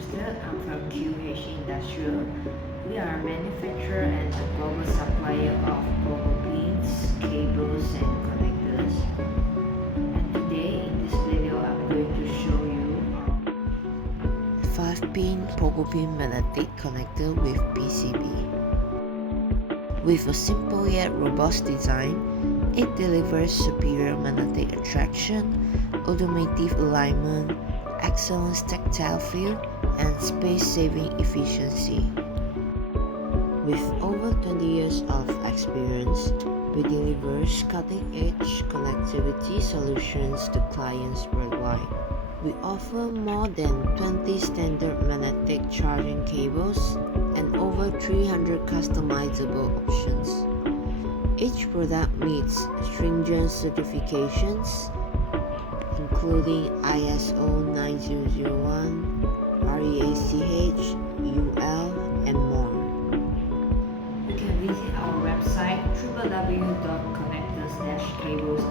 Amsterdam. I'm from QH Industrial. We are a manufacturer and a global supplier of pogo pins, cables, and connectors. And today in this video, I'm going to show you 5-pin pogo pin magnetic connector with PCB. With a simple yet robust design, it delivers superior magnetic attraction, automotive alignment, excellent tactile feel, and space-saving efficiency. With over 20 years of experience, we deliver cutting-edge connectivity solutions to clients worldwide. We offer more than 20 standard magnetic charging cables and over 300 customizable options. Each product meets stringent certifications, including ISO 9001, REACH, UL, and more. You can visit our website www.connectors-cables.com